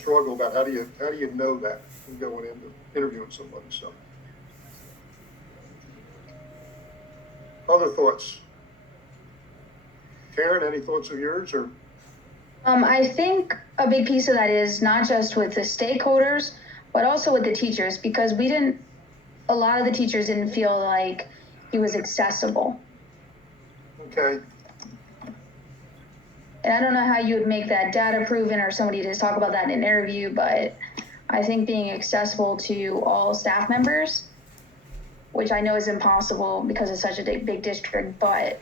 struggle about how do you know that when going into interviewing somebody. So, other thoughts? Karen, any thoughts of yours or? I think a big piece of that is not just with the stakeholders, but also with the teachers, because a lot of the teachers didn't feel like he was accessible. Okay. And I don't know how you would make that data proven or somebody to talk about that in an interview, but I think being accessible to all staff members, which I know is impossible because it's such a big district, but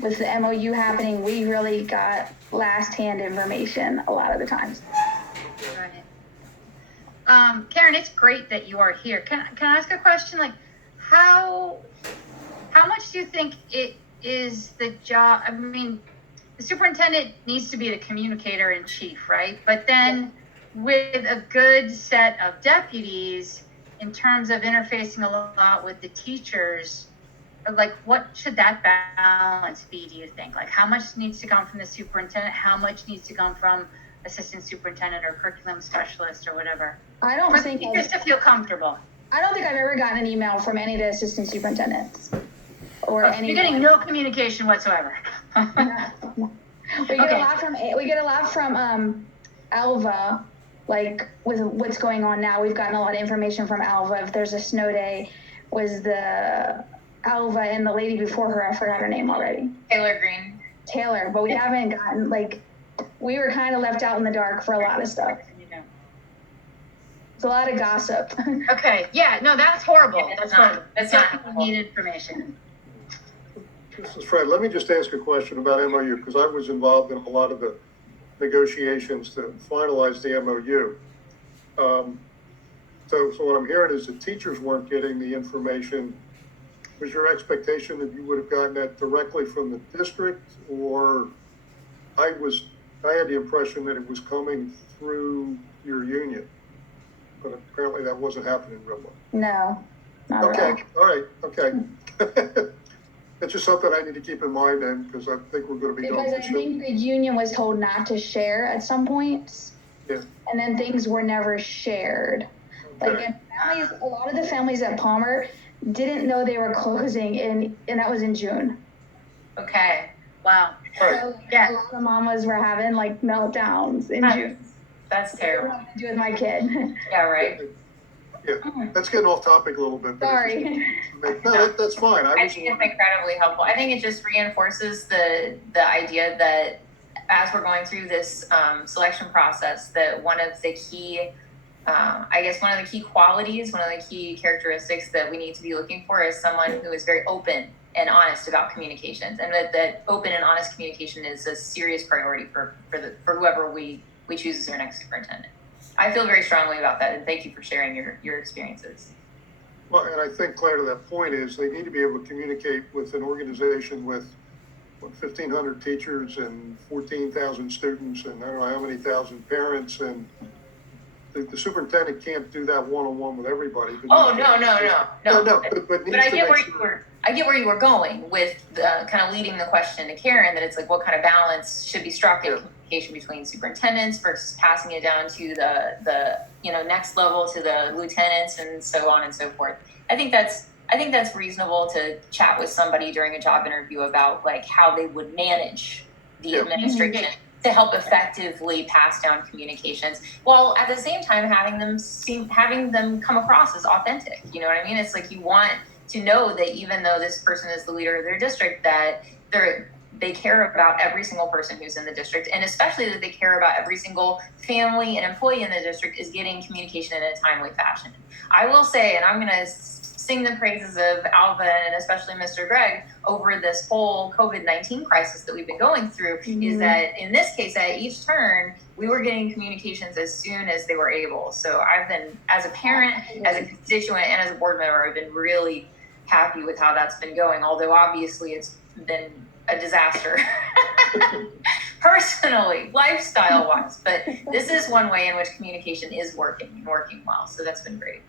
with the MOU happening, we really got last-hand information a lot of the times. Right. Karen, it's great that you are here. Can I ask a question? Like, how much do you think it is the job? I mean, the superintendent needs to be the communicator in chief, right? But then with a good set of deputies, in terms of interfacing a lot with the teachers, like what should that balance be, do you think? Like how much needs to come from the superintendent? How much needs to come from assistant superintendent or curriculum specialist or whatever? I don't think just to feel comfortable. I don't think I've ever gotten an email from any of the assistant superintendents. Or any. You're getting no communication whatsoever. We get a lot from Alva, like with what's going on now. We've gotten a lot of information from Alva. If there's a snow day, was the Alva and the lady before her, I forgot her name already. Taylor Green. Taylor, but we haven't gotten, like, we were kind of left out in the dark for a lot of stuff. It's a lot of gossip. Okay, yeah, no, that's horrible. Yeah, that's not need information. This is Fred. Let me just ask a question about MOU, because I was involved in a lot of the negotiations to finalize the MOU. So what I'm hearing is the teachers weren't getting the information. Was your expectation that you would have gotten that directly from the district, or I had the impression that it was coming through your union, but apparently that wasn't happening real well. No, not at all. All right, okay. It's just something I need to keep in mind then, because I think we're going to be because I think the union was told not to share at some points. Yeah. And then things were never shared. Okay. Like in families, a lot of the families at Palmer didn't know they were closing and that was in June. Okay. Wow. So a lot of mamas were having like meltdowns in June. That's terrible. What to do with my kid? Yeah, right. Yeah, that's getting off topic a little bit. Sorry. No, that's fine. I think it's incredibly helpful. I think it just reinforces the idea that as we're going through this selection process, that one of the key, one of the key qualities, one of the key characteristics that we need to be looking for is someone who is very open and honest about communications, and that open and honest communication is a serious priority for whoever we choose as our next superintendent. I feel very strongly about that, and thank you for sharing your experiences. Well, and I think, Claire, to that point is they need to be able to communicate with an organization with 1,500 teachers and 14,000 students and I don't know how many thousand parents, and the superintendent can't do that one-on-one with everybody. Oh, no. But I get where you were going with kind of leading the question to Karen, that it's like what kind of balance should be struck in communication between superintendents versus passing it down to the next level to the lieutenants and so on and so forth. I think that's reasonable to chat with somebody during a job interview about like how they would manage the administration to help effectively pass down communications, while at the same time having them come across as authentic. You know what I mean? It's like you want to know that even though this person is the leader of their district, that they care about every single person who's in the district, and especially that they care about every single family and employee in the district is getting communication in a timely fashion. I will say, and I'm going to sing the praises of Alva and especially Mr. Greg over this whole COVID-19 crisis that we've been going through, is that in this case, at each turn, we were getting communications as soon as they were able. So I've been, as a parent, as a constituent, and as a board member, I've been really happy with how that's been going, although obviously it's been a disaster personally, lifestyle wise, but this is one way in which communication is working well, so that's been great.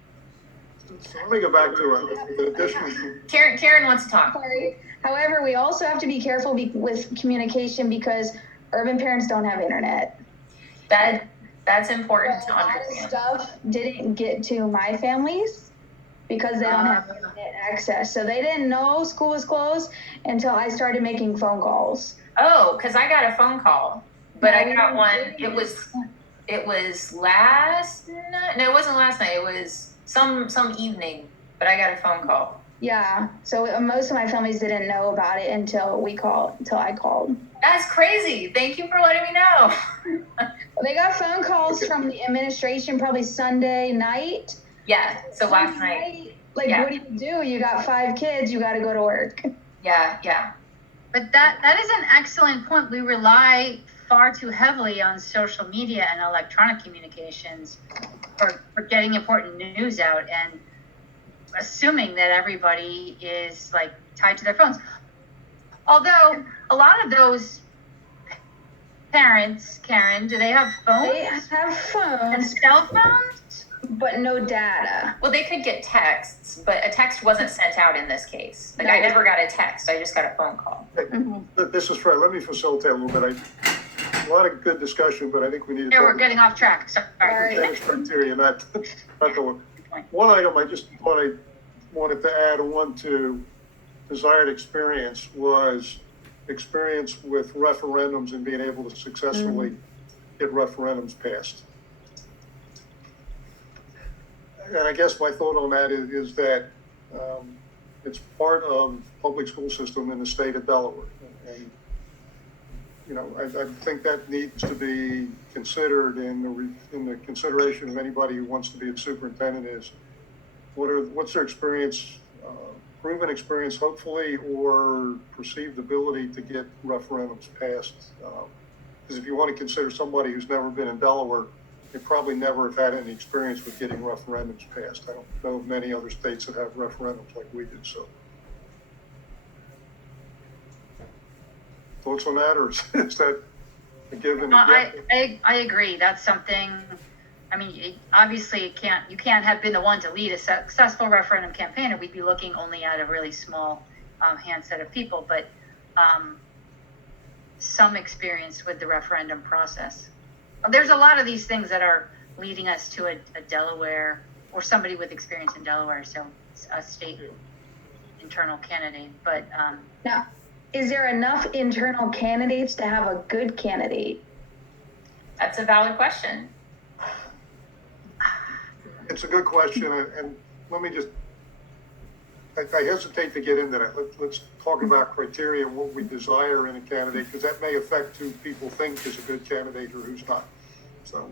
So let me go back to the additional. Karen wants to talk. Sorry. However, we also have to be careful with communication because urban parents don't have internet. That That's important So to a lot of understand. stuff didn't get to my families because they don't have internet access. So they didn't know school was closed until I started making phone calls. Oh, because I got a phone call, but No, I we got didn't- one. we didn't- It was last night. No, it wasn't last night. It was some evening, but I got a phone call. Yeah. So most of my families didn't know about it until I called. That's crazy. Thank you for letting me know. They got phone calls from the administration probably Sunday night. Yeah. So last night. Like, Yeah. what do? You got 5 kids, you got to go to work. Yeah. But that is an excellent point. We rely far too heavily on social media and electronic communications for getting important news out, and assuming that everybody is like tied to their phones. Although a lot of those parents, Karen, do they have phones? They have And phones, cell phones? but no data. Well, they could get texts, but a text wasn't sent out in this case. Like, I never got a text. I just got a phone call. This is Fred. Let me facilitate a little bit. A lot of good discussion, but I think we need to Here, talk we're getting off track. Sorry. performance criteria, not the one. One item I just thought I wanted to add on to desired experience was experience with referendums and being able to successfully get referendums passed. And I guess my thought on that is that it's part of public school system in the state of Delaware. And I think that needs to be considered in the consideration of anybody who wants to be a superintendent is what's their experience, proven experience, hopefully, or perceived ability to get referendums passed. Because if you want to consider somebody who's never been in Delaware, they probably never have had any experience with getting referendums passed. I don't know of many other states that have referendums like we do. So, thoughts on that, or is that a given? I agree. That's something. I mean, obviously, you can't have been the one to lead a successful referendum campaign, or we'd be looking only at a really small handset of people. But some experience with the referendum process. There's a lot of these things that are leading us to a Delaware or somebody with experience in Delaware, so a state internal candidate. But Now, is there enough internal candidates to have a good candidate? That's a valid question. It's a good question, and let me just, I hesitate to get into that. Let's talk about criteria and what we desire in a candidate, because that may affect who people think is a good candidate or who's not. So,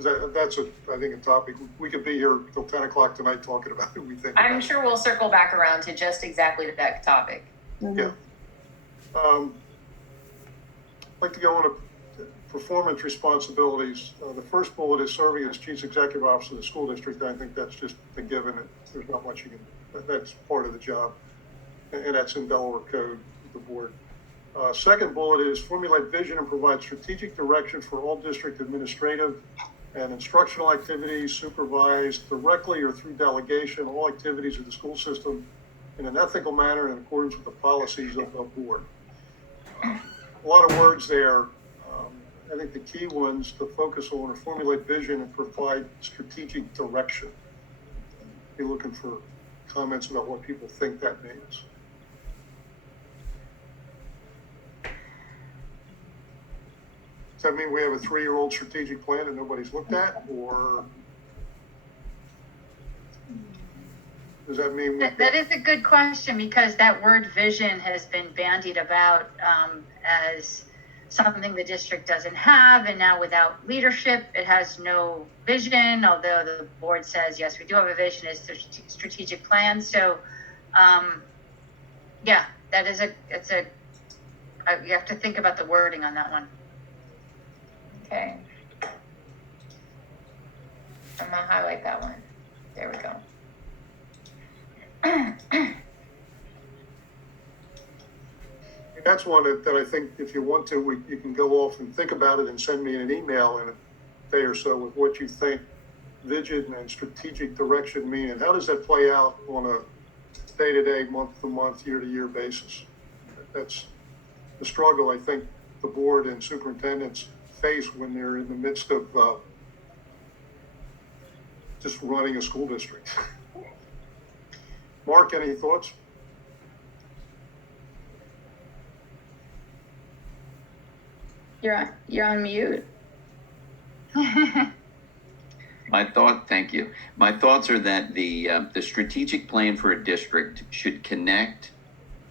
that's I think a topic. We could be here till 10 o'clock tonight talking about who we think. I'm sure we'll circle back around to just exactly that topic. Yeah. I'd like to go on to performance responsibilities. The first bullet is serving as chief executive officer of the school district. I think that's just a given. There's not much you can, that's part of the job. And that's in Delaware code, the board. Second bullet is formulate vision and provide strategic direction for all district administrative and instructional activities, supervised directly or through delegation, all activities of the school system in an ethical manner in accordance with the policies of the board. A lot of words there. I think the key ones to focus on are formulate vision and provide strategic direction. Be looking for comments about what people think that means. Does that mean we have a 3-year-old strategic plan that nobody's looked at, or does that mean that is a good question, because that word vision has been bandied about as something the district doesn't have, and now without leadership, it has no vision, although the board says, yes, we do have a vision, it's a strategic plan. So, yeah, you have to think about the wording on that one. Okay. I'm gonna highlight that one. There we go. That's one that I think if you want to, you can go off and think about it and send me an email in a day or so with what you think vision and strategic direction mean, and how does that play out on a day-to-day, month-to-month, year-to-year basis. That's the struggle I think the board and superintendents face when they're in the midst of just running a school district. Mark, any thoughts? You're on mute. Thank you. My thoughts are that the strategic plan for a district should connect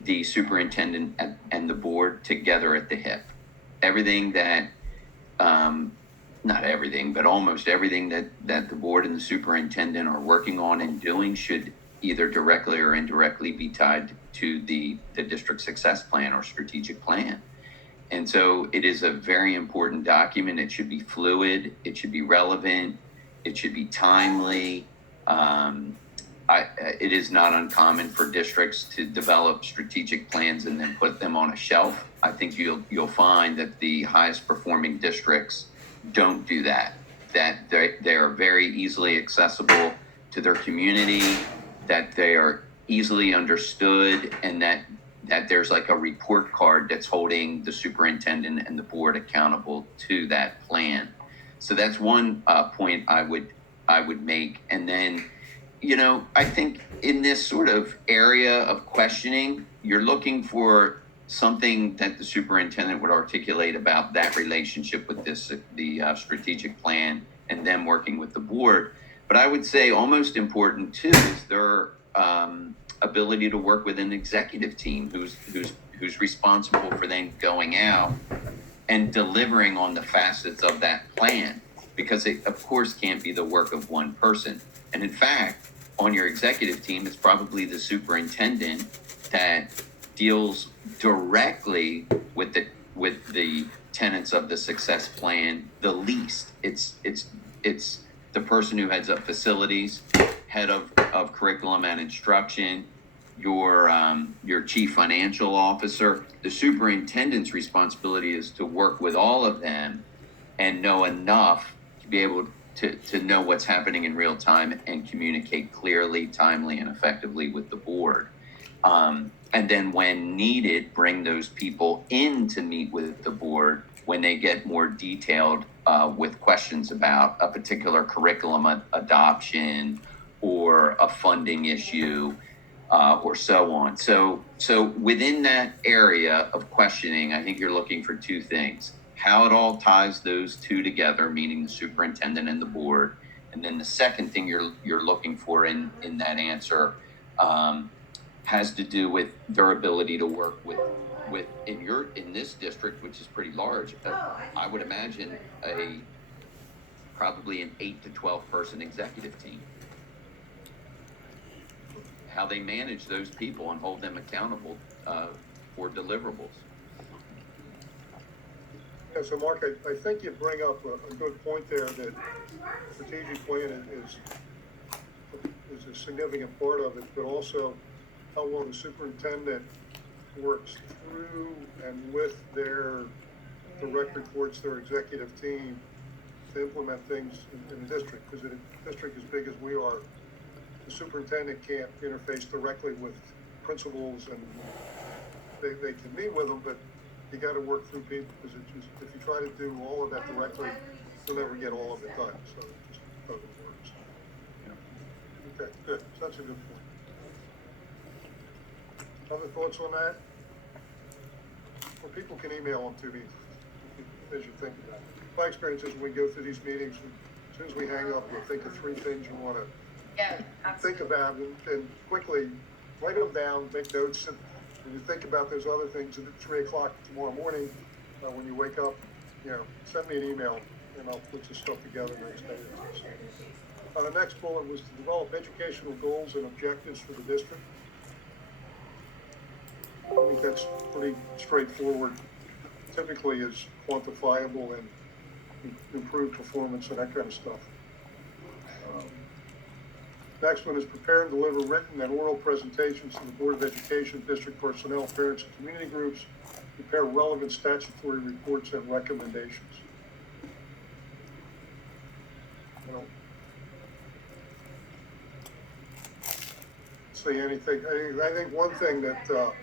the superintendent and the board together at the hip. Everything that, not everything, but almost everything that the board and the superintendent are working on and doing should either directly or indirectly be tied to the district success plan or strategic plan. And so it is a very important document. It should be fluid. It should be relevant. It should be timely. It is not uncommon for districts to develop strategic plans and then put them on a shelf. I think you'll find that the highest performing districts don't do that. That they are very easily accessible to their community, that they are easily understood, and that there's like a report card that's holding the superintendent and the board accountable to that plan. So that's one point I would make. And then, I think in this sort of area of questioning, you're looking for something that the superintendent would articulate about that relationship with the strategic plan and them working with the board. But I would say almost important too is their ability to work with an executive team who's responsible for then going out and delivering on the facets of that plan, because it of course can't be the work of one person. And in fact, on your executive team, it's probably the superintendent that deals directly with the tenets of the success plan the least. It's the person who heads up facilities, head of curriculum and instruction, your chief financial officer. The superintendent's responsibility is to work with all of them and know enough to be able to know what's happening in real time and communicate clearly, timely, and effectively with the board. And then when needed, bring those people in to meet with the board when they get more detailed with questions about a particular curriculum adoption or a funding issue or so on. So within that area of questioning, I think you're looking for two things: how it all ties those two together, meaning the superintendent and the board. And then the second thing you're looking for in that answer has to do with their ability to work with in this district, which is pretty large. I would imagine probably an 8 to 12 person executive team. How they manage those people and hold them accountable for deliverables. Yeah, so Mark, I think you bring up a good point there, that strategic plan is a significant part of it, but also how well the superintendent works through and with their direct reports, their executive team, to implement things in the district. Because in a district as big as we are, the superintendent can't interface directly with principals, and they can meet with them, but you got to work through people, because if you try to do all of that directly, you'll never get all of it done. So it just doesn't work. So. Okay, good. So that's a good point. Other thoughts on that? Or people can email them to me as you think about it. My experience is when we go through these meetings, as soon as we hang up, we'll think of 3 things you want to think about, and quickly write them down, make notes, and when you think about those other things at 3 o'clock tomorrow morning, when you wake up, send me an email and I'll put this stuff together next day. The next bullet was to develop educational goals and objectives for the district. I think that's pretty straightforward. Typically is quantifiable and improved performance and that kind of stuff. Next one is prepare and deliver written and oral presentations to the Board of Education, district personnel, parents, and community groups. Prepare relevant statutory reports and recommendations. Say anything. I think one thing that,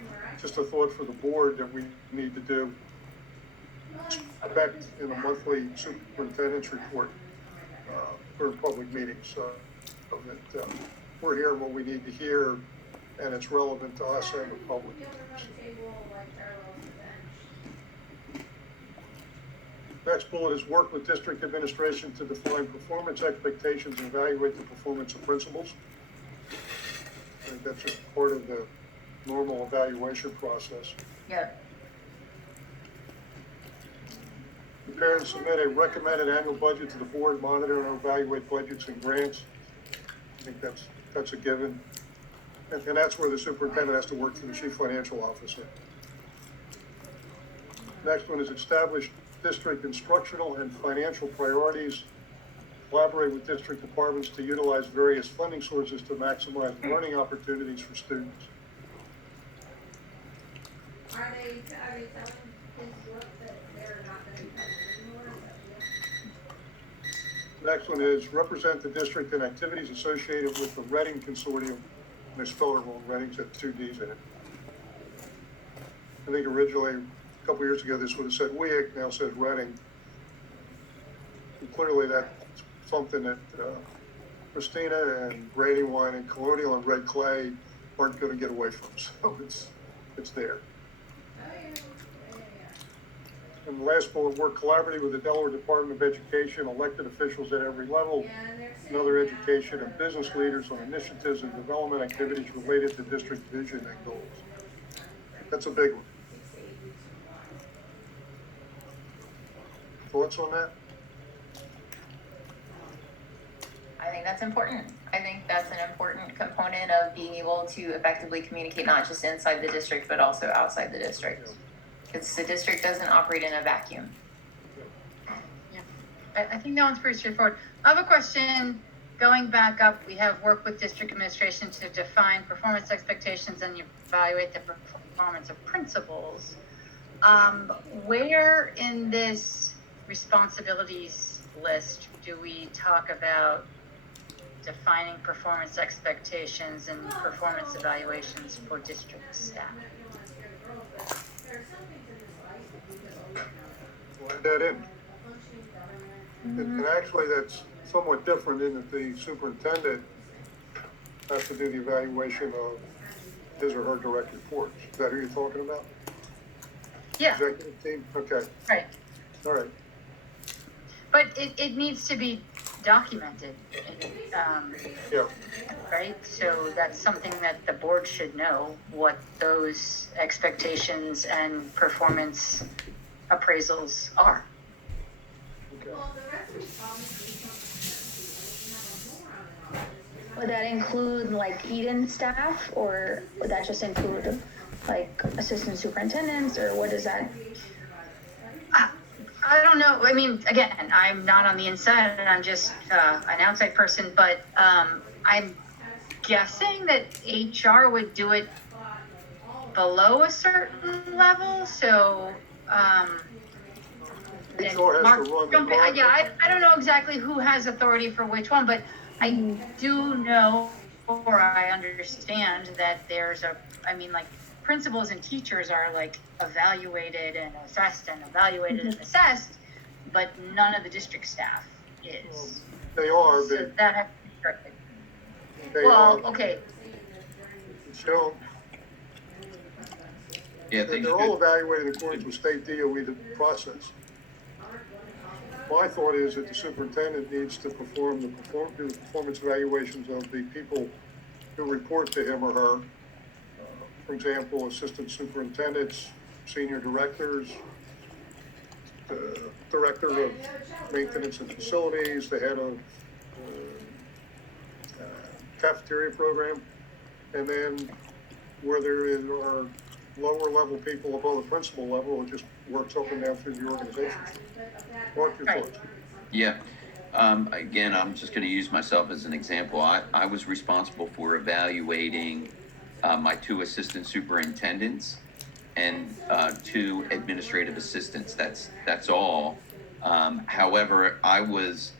just a thought for the board that we need to do, expect in a monthly superintendent's report for public meetings, so that we're hearing what we need to hear, and it's relevant to us and the public. Next bullet is work with district administration to define performance expectations and evaluate the performance of principals. I think that's just part of the normal evaluation process. Yeah. Prepare and submit a recommended annual budget to the board, monitor and evaluate budgets and grants. I think that's a given. And that's where the superintendent has to work through the chief financial officer. Next one is establish district instructional and financial priorities. Collaborate with district departments to utilize various funding sources to maximize learning opportunities for students. Are they telling his work that they're not going to be paying anymore? Next one is represent the district in activities associated with the Reading Consortium. And they spelled it wrong. Reading's got 2 D's in it. I think originally, a couple years ago, this would have said WEIC, now says Reading. And clearly that's something that Christina and Brandywine and Colonial and Red Clay aren't going to get away from. So it's there. And the last bullet, work collaboratively with the Delaware Department of Education, elected officials at every level, and other education and business leaders on initiatives and development activities related to district vision and goals. That's a big one. Thoughts on that? I think that's important. I think that's an important component of being able to effectively communicate, not just inside the district, but also outside the district. Because the district doesn't operate in a vacuum. Yeah, I think that one's pretty straightforward. I have a question. Going back up, we have work with district administration to define performance expectations and evaluate the performance of principals. Where in this responsibilities list do we talk about defining performance expectations and performance evaluations for district staff? We'll add that in. And actually, that's somewhat different in that the superintendent has to do the evaluation of his or her direct reports. Is that who you're talking about? Yeah. Executive team? Okay. Right. All right. But it needs to be documented, Yeah. right? So that's something that the board should know, what those expectations and performance appraisals are. Okay. Would that include like Eden staff, or would that just include like assistant superintendents, or what does that? I don't know. I mean, again, I'm not on the inside, and I'm just an outside person. But I'm guessing that HR would do it below a certain level. So, HR has to run the project. yeah, I don't know exactly who has authority for which one, but I do know, or I understand that there's like principals and teachers are like evaluated and assessed and evaluated and assessed, but none of the district staff is. They are, So but that has to be corrected. they Well, are. okay, So Yeah, they they're all should. evaluated in accordance with state DOE process. My thought is that the superintendent needs to do the performance evaluations of the people who report to him or her. For example, assistant superintendents, senior directors, the director of maintenance and facilities, the head of cafeteria program, and then where there are lower level people above the principal level, it just works up and down through the organization. Mark, your Right. thoughts? Yeah. Again, I'm just going to use myself as an example. I was responsible for evaluating my 2 assistant superintendents and 2 administrative assistants. That's all. However, I was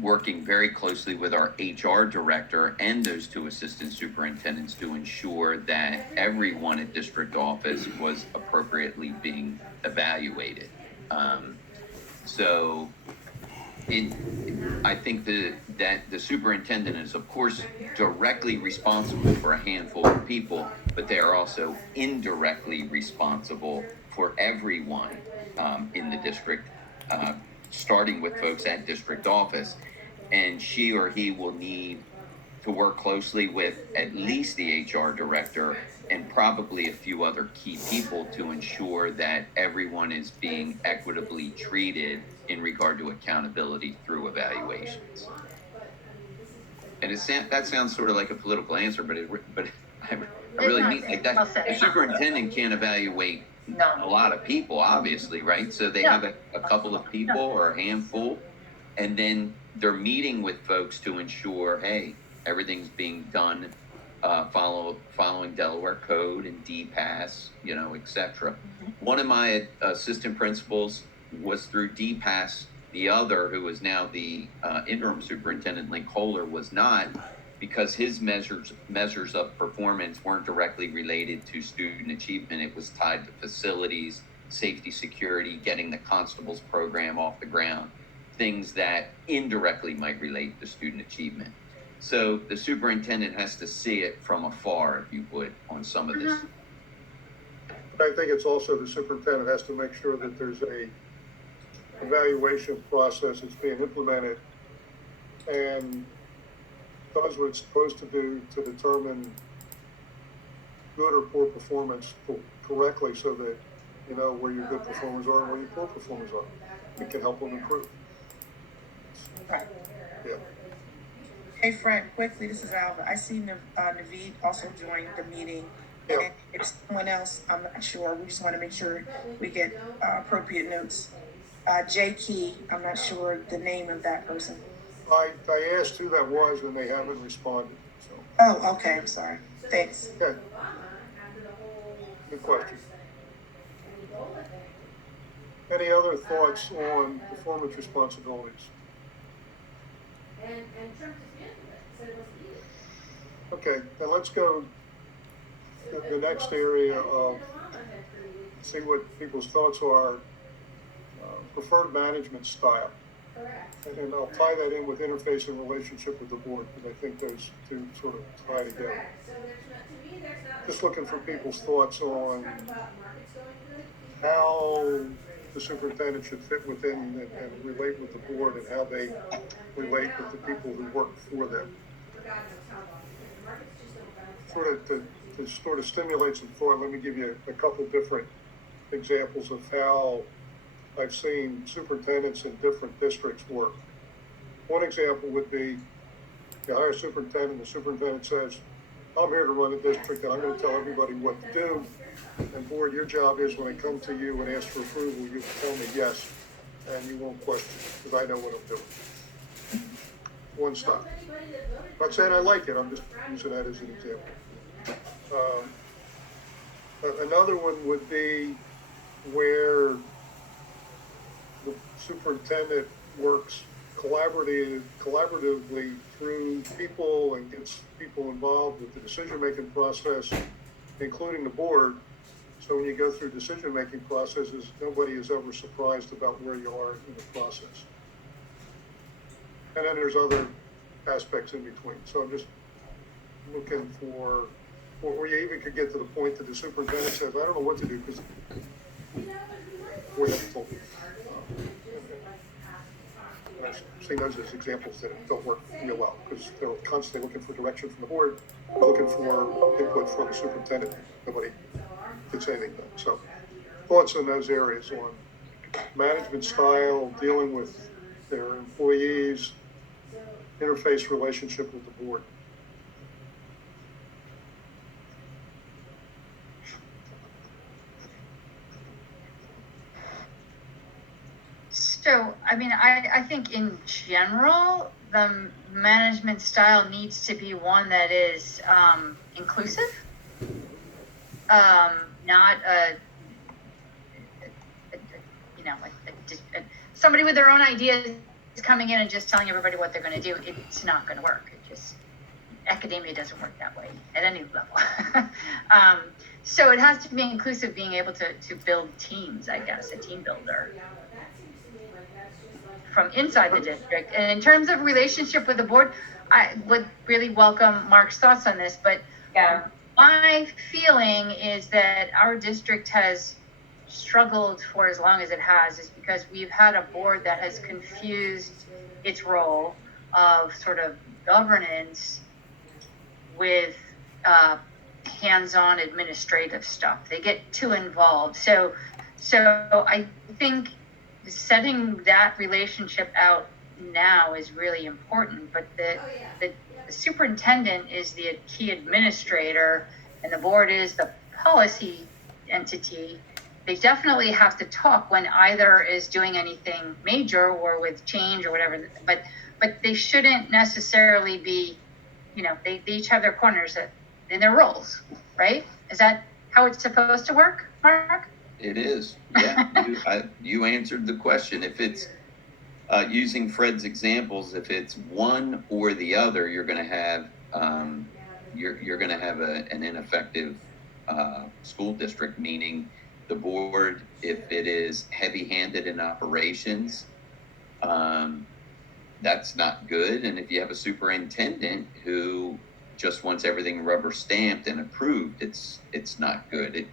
working very closely with our HR director and those 2 assistant superintendents to ensure that everyone at district office was appropriately being evaluated. So I think that the superintendent is, of course, directly responsible for a handful of people, but they are also indirectly responsible for everyone in the district, starting with folks at district office. And she or he will need to work closely with at least the HR director and probably a few other key people to ensure that everyone is being equitably treated in regard to accountability through evaluations. And that sounds sort of like a political answer, but I really mean like that. The superintendent can't evaluate a lot of people, obviously, right? So they have a couple of people or a handful, and then they're meeting with folks to ensure, hey, everything's being done following Delaware code and DPAS, et cetera. One of my assistant principals was through DPAS. The other, who is now the interim superintendent, Link Kohler, was not, because his measures of performance weren't directly related to student achievement. It was tied to facilities, safety, security, getting the constables program off the ground, things that indirectly might relate to student achievement. So the superintendent has to see it from afar, if you would, on some of this. But I think it's also the superintendent has to make sure that there's a evaluation process that's being implemented and does what it's supposed to do to determine good or poor performance correctly, so that you know where your good performers are and where your poor performers are. It can help them improve. Right. Yeah. Hey Frank, quickly, this is Alva. I see Naveed also joined the meeting. Yeah. And if someone else, I'm not sure. We just want to make sure we get appropriate notes. Jay Key, I'm not sure the name of that person. I asked who that was and they haven't responded. So. Oh, okay. I'm sorry. Thanks. Okay. Good question. Any other thoughts on performance responsibilities? Okay, then let's go to the next area of see what people's thoughts are. Preferred management style. And I'll tie that in with interface and relationship with the board, because I think those two sort of tie together. Just looking for people's thoughts on how the superintendent should fit within and relate with the board, and how they relate with the people who work for them. To stimulate some thought, let me give you a couple different examples of how I've seen superintendents in different districts work. One example would be you hire a superintendent, the superintendent says, I'm here to run the district and I'm going to tell everybody what to do. And board, your job is when I come to you and ask for approval, you tell me yes, and you won't question, because I know what I'm doing. One stop. I'm not saying I like it, I'm just using that as an example. Another one would be where the superintendent works collaboratively through people and gets people involved with the decision-making process, including the board. So when you go through decision-making processes, nobody is ever surprised about where you are in the process. And then there's other aspects in between. So I'm just looking for, or you even could get to the point that the superintendent says, I don't know what to do because board hasn't told me. I've seen those as examples that don't work real well, because they're constantly looking for direction from the board, looking for input from the superintendent. Nobody gets anything done. So thoughts on those areas on management style, dealing with their employees, interface relationship with the board. So, I mean, I think in general, the management style needs to be one that is inclusive, not somebody with their own ideas is coming in and just telling everybody what they're going to do. It's not going to work. academia doesn't work that way at any level. So it has to be inclusive, being able to build teams, I guess, a team builder from inside the district. And in terms of relationship with the board, I would really welcome Mark's thoughts on this, but Yeah. my feeling is that our district has struggled for as long as it has is because we've had a board that has confused its role of sort of governance with hands-on administrative stuff. They get too involved. So I think setting that relationship out now is really important, but the superintendent is the key administrator and the board is the policy entity. They definitely have to talk when either is doing anything major or with change or whatever, but they shouldn't necessarily be, they each have their corners in their roles, right? Is that how it's supposed to work, Mark? It is, yeah. You answered the question. If it's using Fred's examples, if it's one or the other, you're going to have you're going to have an ineffective school district. Meaning, the board, if it is heavy-handed in operations, that's not good. And if you have a superintendent who just wants everything rubber stamped and approved, it's not good.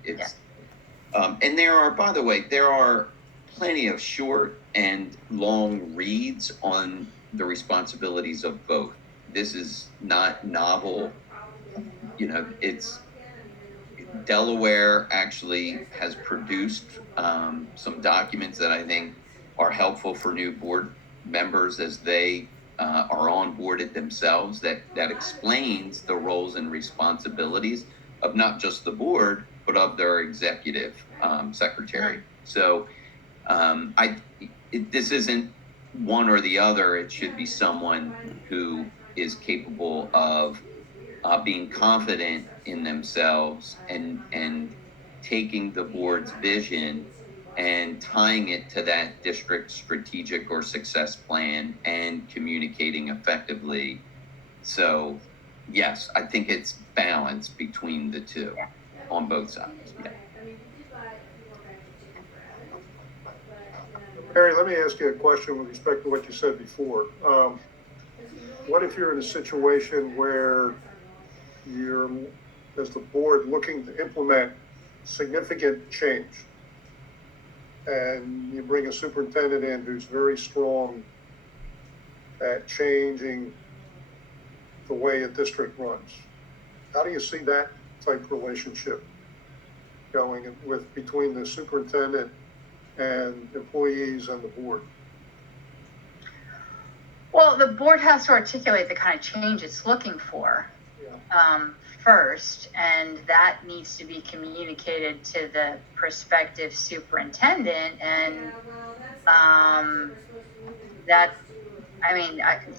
And by the way, there are plenty of short and long reads on the responsibilities of both. This is not novel. It's Delaware actually has produced some documents that I think are helpful for new board members as they are onboarded themselves, that explains the roles and responsibilities of not just the board, but of their executive secretary. So this isn't one or the other. It should be someone who is capable of being confident in themselves and taking the board's vision and tying it to that district strategic or success plan and communicating effectively. So yes, I think it's balance between the two on both sides. Yeah. Mary, let me ask you a question with respect to what you said before. What if you're in a situation where you're, as the board, looking to implement significant change, and you bring a superintendent in who's very strong at changing the way a district runs? How do you see that type of relationship going between the superintendent and employees and the board? Well, the board has to articulate the kind of change it's looking for first, and that needs to be communicated to the prospective superintendent. And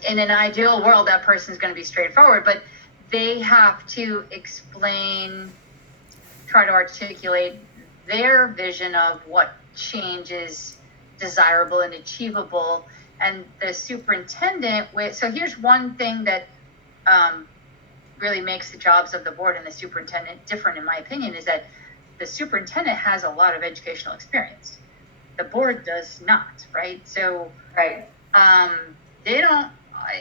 in an ideal world, that person's going to be straightforward, but they have to try to articulate their vision of what change is desirable and achievable. And the superintendent, so here's one thing that really makes the jobs of the board and the superintendent different, in my opinion, is that the superintendent has a lot of educational experience. The board does not, right? So, right. They don't,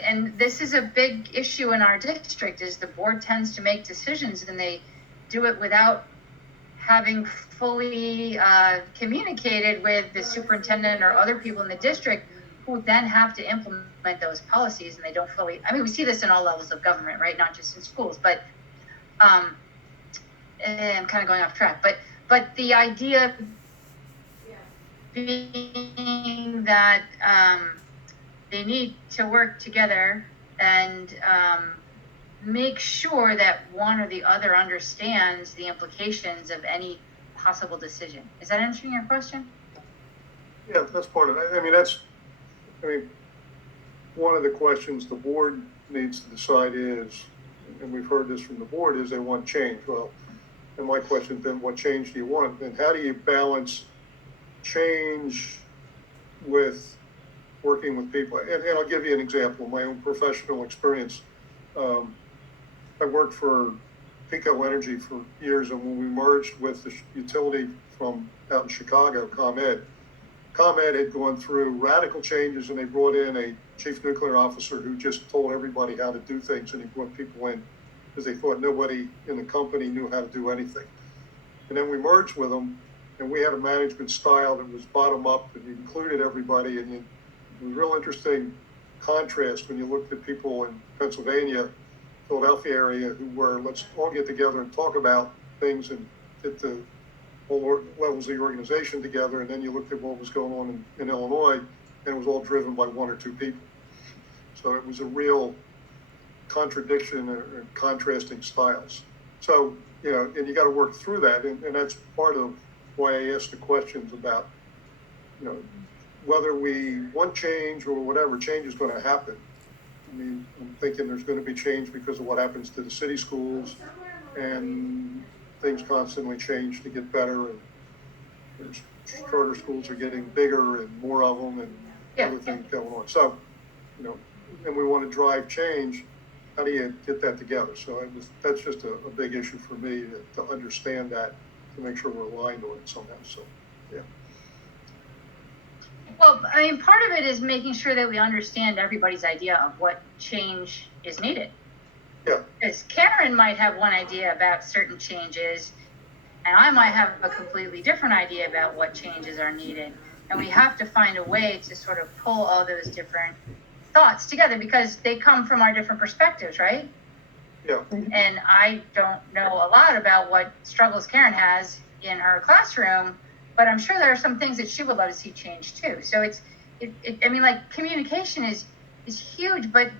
and this is a big issue in our district, is the board tends to make decisions and they do it without having fully communicated with the superintendent or other people in the district, who then have to implement those policies, and they don't fully. We see this in all levels of government, right? Not just in schools, but I'm kind of going off track. But the idea being that they need to work together and make sure that one or the other understands the implications of any possible decision. Is that answering your question? Yeah, that's part of it. One of the questions the board needs to decide is, and we've heard this from the board, is they want change. Well, and my question has been, what change do you want? And how do you balance change with working with people? And I'll give you an example of my own professional experience. I worked for Pico Energy for years, and when we merged with the utility from out in Chicago, ComEd had gone through radical changes, and they brought in a chief nuclear officer who just told everybody how to do things, and he brought people in because they thought nobody in the company knew how to do anything. And then we merged with them, and we had a management style that was bottom up, and you included everybody, and it was a real interesting contrast when you looked at people in Pennsylvania, Philadelphia area, who were, let's all get together and talk about things and get the whole levels of the organization together. And then you looked at what was going on in Illinois, and it was all driven by one or two people. So it was a real contradiction and contrasting styles. So, you know, and you got to work through that. And that's part of why I asked the questions about, you know, whether we want change or whatever, change is going to happen. I mean, I'm thinking there's going to be change because of what happens to the city schools, and things constantly change to get better, and charter schools are getting bigger and more of them, and other things going on. So, you know, and we want to drive change. How do you get that together? So that's just a big issue for me to understand that, to make sure we're aligned on it somehow. So, yeah. Well, I mean, part of it is making sure that we understand everybody's idea of what change is needed. Yeah. Because Karen might have one idea about certain changes, and I might have a completely different idea about what changes are needed. And we have to find a way to sort of pull all those different thoughts together, because they come from our different perspectives, right? Yeah. And I don't know a lot about what struggles Karen has in her classroom, but I'm sure there are some things that she would love to see change too. So I mean, like, communication is huge, but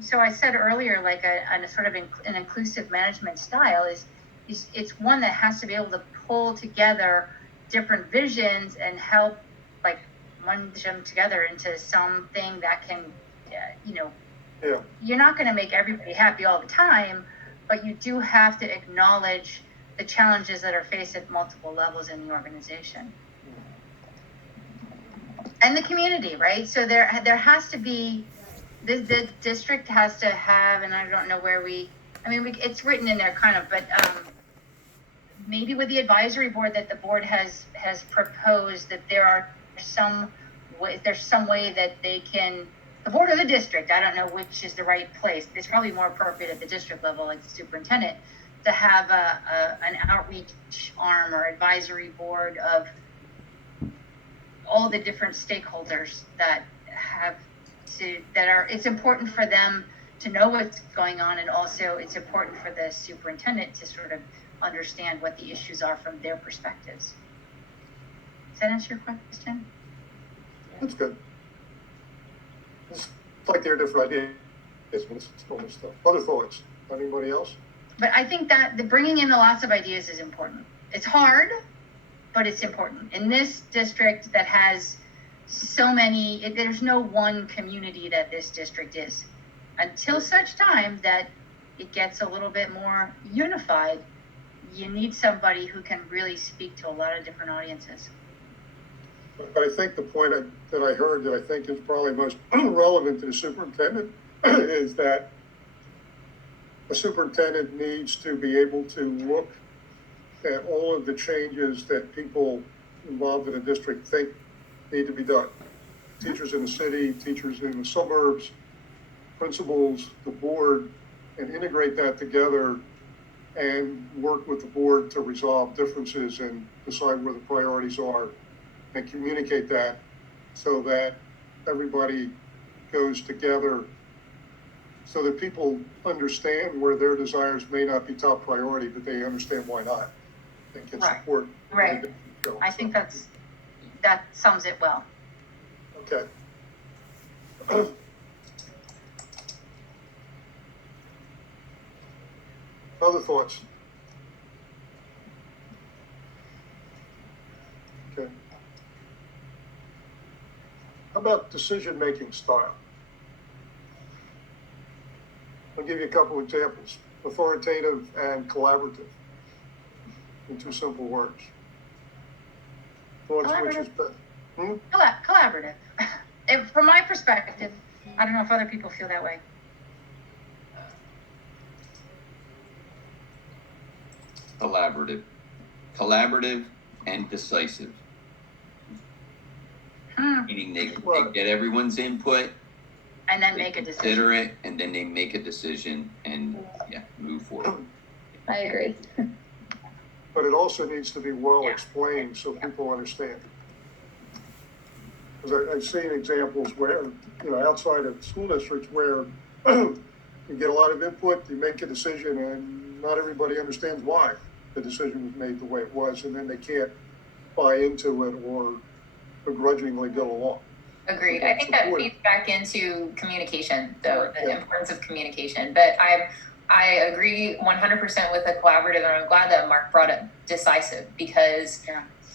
so I said earlier, like a sort of an inclusive management style is it's one that has to be able to pull together different visions and help, like, munge them together into something that can, you know, Yeah. You're not going to make everybody happy all the time, but you do have to acknowledge the challenges that are faced at multiple levels in the organization and the community, right? So there has to be, the district has to have, and I don't know where it's written in there kind of, but maybe with the advisory board that the board has proposed, that there's some way that they can, the board or the district, I don't know which is the right place. It's probably more appropriate at the district level, like the superintendent, to have an outreach arm or advisory board of all the different stakeholders that it's important for them to know what's going on, and also it's important for the superintendent to sort of understand what the issues are from their perspectives. Does that answer your question? That's good. It's like they're different ideas. It's only stuff. Other thoughts? Anybody else? But I think that the bringing in the lots of ideas is important. It's hard, but it's important. In this district that has so many, there's no one community that this district is. Until such time that it gets a little bit more unified, you need somebody who can really speak to a lot of different audiences. But I think the point that I heard that I think is probably most relevant to the superintendent is that a superintendent needs to be able to look at all of the changes that people involved in a district think need to be done. Teachers in the city, teachers in the suburbs, principals, the board, and integrate that together and work with the board to resolve differences and decide where the priorities are, and communicate that so that everybody goes together, so that people understand where their desires may not be top priority, but they understand why not. And can support. Right. I think that sums it well. Okay. Other thoughts? Okay. How about decision-making style? I'll give you a couple examples. Authoritative and collaborative, in two simple words. Thoughts, which is better? Collaborative. From my perspective, I don't know if other people feel that way. Collaborative and decisive. Meaning they get everyone's input, And then make a decision. consider it, and then they make a decision and move forward. I agree. But it also needs to be well explained so people understand. Because I've seen examples where, outside of school districts where you get a lot of input, you make a decision, and not everybody understands why the decision was made the way it was, and then they can't buy into it or begrudgingly go along. Agreed. I think that feeds back into communication, though, the importance of communication. But I agree 100% with the collaborative, and I'm glad that Mark brought up decisive, because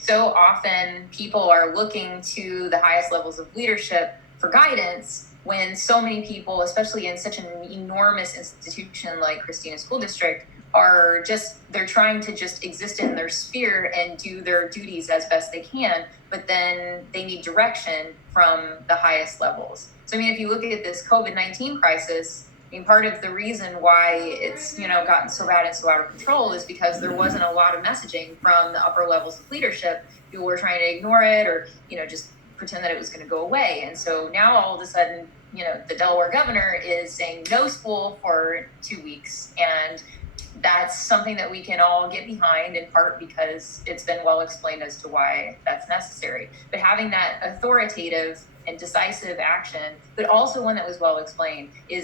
so often people are looking to the highest levels of leadership for guidance when so many people, especially in such an enormous institution like Christina School District, they're trying to just exist in their sphere and do their duties as best they can, but then they need direction from the highest levels. So, I mean, if you look at this COVID-19 crisis, I mean, part of the reason why it's, gotten so bad and so out of control is because there wasn't a lot of messaging from the upper levels of leadership. People were trying to ignore it or, just pretend that it was going to go away. And so now all of a sudden, the Delaware governor is saying no school for 2 weeks. And that's something that we can all get behind, in part because it's been well explained as to why that's necessary. But having that authoritative and decisive action, but also one that was well explained, is